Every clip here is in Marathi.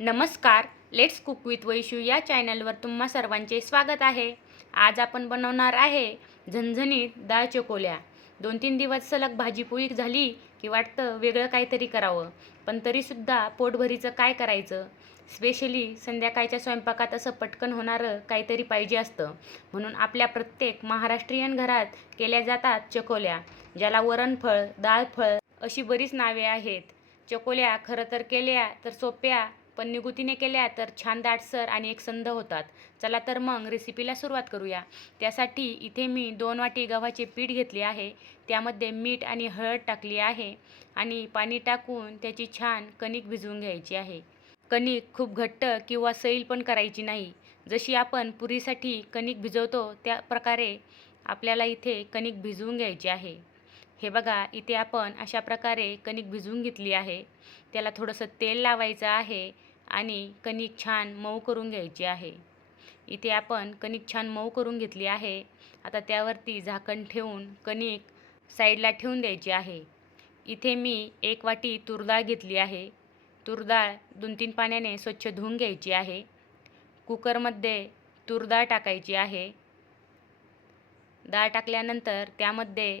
नमस्कार, लेट्स कुक विथ वैशू या चॅनलवर तुम्हा सर्वांचे स्वागत आहे. आज आपण बनवणार आहे झणझणीत डाळ चकोल्या. 2-3 दिवस सलग भाजीपोळी झाली की वाटतं वेगळं काहीतरी करावं, पण तरीसुद्धा पोटभरीचं काय करायचं? स्पेशली संध्याकाळच्या स्वयंपाकात असं पटकन होणारं काहीतरी पाहिजे असतं. म्हणून आपल्या प्रत्येक महाराष्ट्रीयन घरात केल्या जातात चकोल्या, ज्याला वरणफळ, डाळफळ अशी बरीच नावे आहेत. चकोल्या खरं तर केल्या तर सोप्या, पण निगुतीने केल्या तर छान दाटसर आणि एकसंध होतात. चला तर मग रेसिपीला सुरुवात करूया. त्यासाठी इथे मी 2 वाटी गव्हाचे पीठ घेतले आहे. त्यामध्ये मीठ आणि हळद टाकली आहे आणि पाणी टाकून त्याची छान कणिक भिजवून घ्यायची आहे. कणिक खूप घट्ट किंवा सैल पण करायची नाही. जशी आपण पुरीसाठी कणिक भिजवतो त्या प्रकारे आपल्याला इथे कणिक भिजवून घ्यायची आहे. हे बघा, इथे आपण अशा प्रकारे कणिक भिजवून घेतली आहे. त्याला थोडंसं तेल लावायचं आहे आणि कणिक छान मऊ करून घ्यायची आहे. इथे आपण कणिक छान मऊ करून घेतली आहे. आता त्यावरती झाकण ठेवून कणिक साईडला ठेवून द्यायची आहे. इथे मी 1 वाटी तूर डाळ घेतली आहे. तूर डाळ 2-3 पाण्याने स्वच्छ धुवून घ्यायची आहे. कुकरमध्ये तूर डाळ टाकायची आहे. डाळ टाकल्यानंतर त्यामध्ये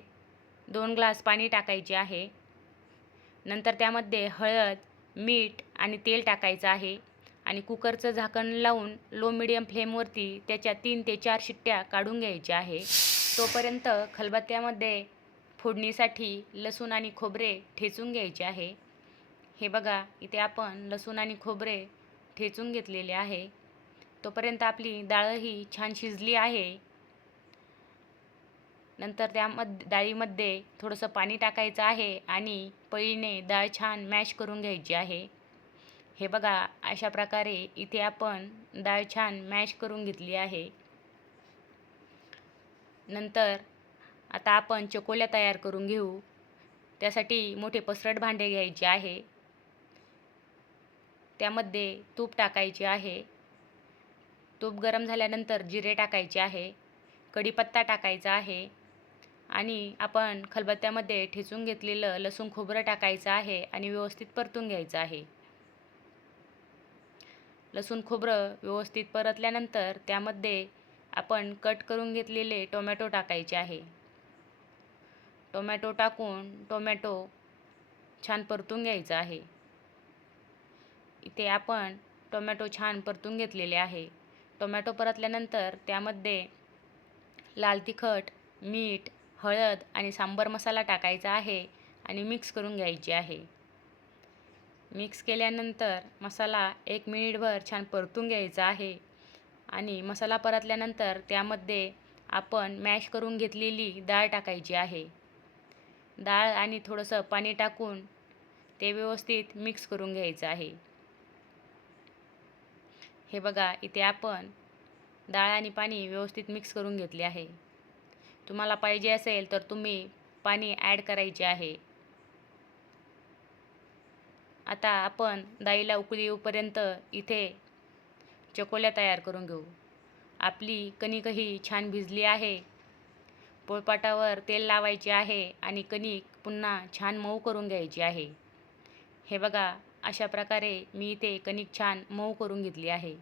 2 ग्लास पाणी टाकायचे आहे. नंतर त्यामध्ये हळद, मीठ आणि तेल टाकायचं आहे आणि कुकरचं झाकण लावून लो मिडियम फ्लेमवरती त्याच्या 3 ते 4 शिट्ट्या काढून घ्यायच्या आहे. तोपर्यंत खलबत्त्यामध्ये फोडणीसाठी लसूण आणि खोबरे ठेचून घ्यायचे आहे. हे बघा, इथे आपण लसूण आणि खोबरे ठेचून घेतलेले आहे. तोपर्यंत आपली डाळही छान शिजली आहे. नंतर डाळीमध्ये थोडंसं पाणी टाकायचं आहे आणि पळीने डाळ छान मॅश करून घ्यायची आहे. हे बघा, अशा प्रकारे इथे आपण डाळ छान मॅश करून घेतली आहे. नंतर आता आपण चकोल्या तयार करून घेऊ. त्यासाठी मोठे पसरट भांडे घ्यायचे आहे. त्यामध्ये तूप टाकायचे आहे. तूप गरम झाल्यानंतर जिरे टाकायचे आहे. कढीपत्ता टाकायचा आहे आणि आपण खलबत्त्यामध्ये ठेचून घेतलेलं लसूण खोबरं टाकायचं आहे आणि व्यवस्थित परतून घ्यायचं आहे. लसूण खोबरं व्यवस्थित परतल्यानंतर त्यामध्ये आपण कट करून घेतलेले टोमॅटो टाकायचे आहे. टोमॅटो टाकून टोमॅटो छान परतून घ्यायचा आहे. इथे आपण टोमॅटो छान परतून घेतलेले आहे. टोमॅटो परतल्यानंतर त्यामध्ये लाल तिखट, मीठ, हळद आणि सांबर मसाला टाकायचा आहे आणि मिक्स करून घ्यायचे आहे. मिक्स केल्यानंतर मसाला 1 मिनिटभर छान परतून घ्यायचा आहे आणि मसाला परतल्यानंतर त्यामध्ये आपण मॅश करून घेतलेली डाळ टाकायची आहे. डाळ आणि थोडंसं पाणी टाकून ते व्यवस्थित मिक्स करून घ्यायचं आहे. हे बघा, इथे आपण डाळ आणि पाणी व्यवस्थित मिक्स करून घेतले आहे. तुम्हाला पाहिजे असेल तर तुम्ही पाणी ॲड करायचे आहे. आता आपण डाळीला उकळी येऊपर्यंत इथे चकोल्या तयार करून घेऊ. आपली कणिकही छान भिजली आहे. पोळपाटावर तेल लावायचे आहे आणि कणिक पुन्हा छान मऊ करून घ्यायची आहे. हे बघा, अशा प्रकारे मी इथे कणिक छान मऊ करून घेतली आहे.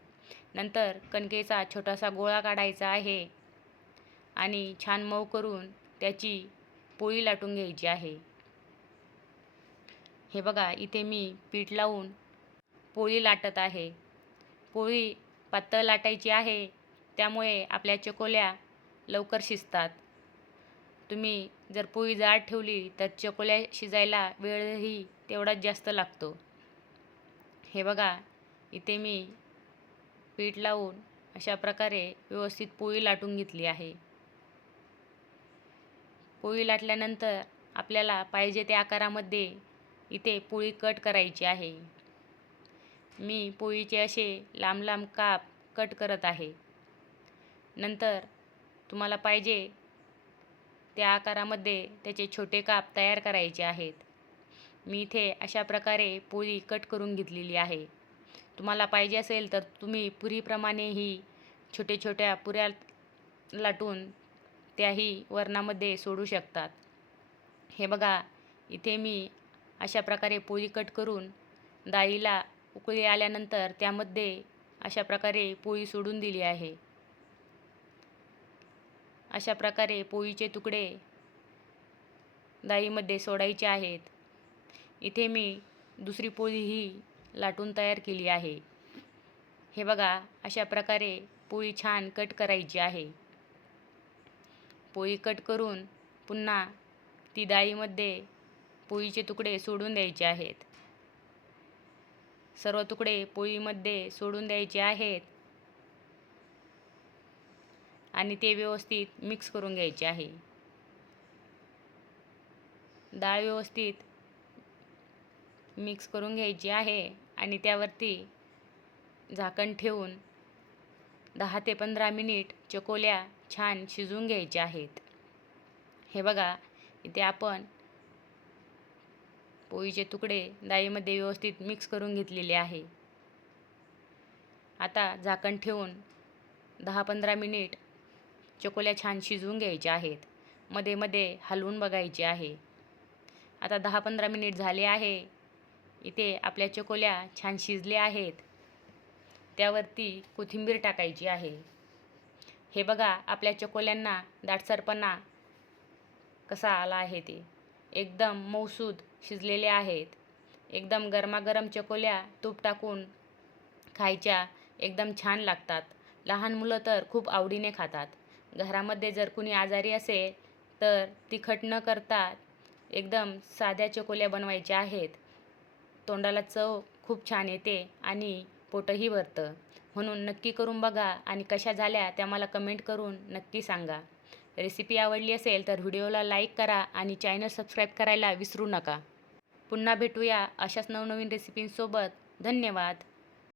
नंतर कणकेचा छोटासा गोळा काढायचा आहे आणि छान मऊ करून त्याची पोळी लाटून घ्यायची आहे. हे बघा, इथे मी पीठ लावून पोळी लाटत आहे. पोळी पातळ लाटायची आहे, त्यामुळे आपल्या चकोल्या लवकर शिजतात. तुम्ही जर पोळी जाड ठेवली तर चकोल्या शिजायला वेळही तेवढाच जास्त लागतो. हे बघा, इथे मी पीठ लावून अशा प्रकारे व्यवस्थित पोळी लाटून घेतली आहे. पोळी लाटल्यानंतर आपल्याला पाहिजे त्या आकारामध्ये इथे पोळी कट करायची आहे. मी पोळीचे असे लांब लांब काप कट करत आहे. नंतर तुम्हाला पाहिजे त्या आकारामध्ये त्याचे छोटे काप तयार करायचे आहेत. मी इथे अशा प्रकारे पोळी कट करून घेतलेली आहे. तुम्हाला पाहिजे असेल तर तुम्ही पुरीप्रमाणेही छोट्या छोट्या पुऱ्या लाटून त्याही वरणामध्ये सोडू शकतात. हे बघा, इथे मी अशा प्रकारे पोळी कट करून डाळीला उकळी आल्यानंतर त्यामध्ये अशा प्रकारे पोळी सोडून दिली आहे. अशा प्रकारे पोळीचे तुकडे डाळीमध्ये सोडायचे आहेत. इथे मी दुसरी पोळीही लाटून तयार केली आहे. हे बघा, अशा प्रकारे पोळी छान कट करायची आहे. पोळी कट करून पुन्हा ती डाळीमध्ये पोळीचे तुकडे सोडून द्यायचे आहेत. सर्व तुकडे पोळीमध्ये सोडून द्यायचे आहेत आणि ते व्यवस्थित मिक्स करून घ्यायचे आहे. डाळ व्यवस्थित मिक्स करून घ्यायची आहे आणि त्यावरती झाकण ठेवून 10 ते 15 मिनिट चकोल्या छान शिजवून घ्यायच्या आहेत. हे बघा, इथे आपण पोळीचे तुकडे डाळीमध्ये व्यवस्थित मिक्स करून घेतलेले आहे. आता झाकण ठेवून 10-15 मिनिट चकोल्या छान शिजवून घ्यायच्या आहेत. मध्ये मध्ये हलवून बघायचे आहे. आता 10-15 मिनिट झाले आहे. इथे आपल्या चकोल्या छान शिजल्या आहेत. त्यावरती कोथिंबीर टाकायची आहे. हे बघा, आपल्या चकोल्यांना दाटसरपणा कसा आला आहे ते. एकदम मऊसूद शिजलेले आहेत. एकदम गरमागरम चकोल्या तूप टाकून खायच्या एकदम छान लागतात. लहान मुलं तर खूप आवडीने खातात. घरामध्ये जर कुणी आजारी असेल तर तिखट न करता एकदम साध्या चकोल्या बनवायच्या आहेत. तोंडाला चव खूप छान येते आणि पोटही भरतं. म्हणून नक्की करून बघा आणि कशा झाल्या त्या मला कमेंट करून नक्की सांगा. रेसिपी आवडली असेल तर व्हिडिओला लाईक करा आणि चॅनल सबस्क्राईब करायला विसरू नका. पुन्हा भेटूया अशाच नवनवीन रेसिपींसोबत. धन्यवाद.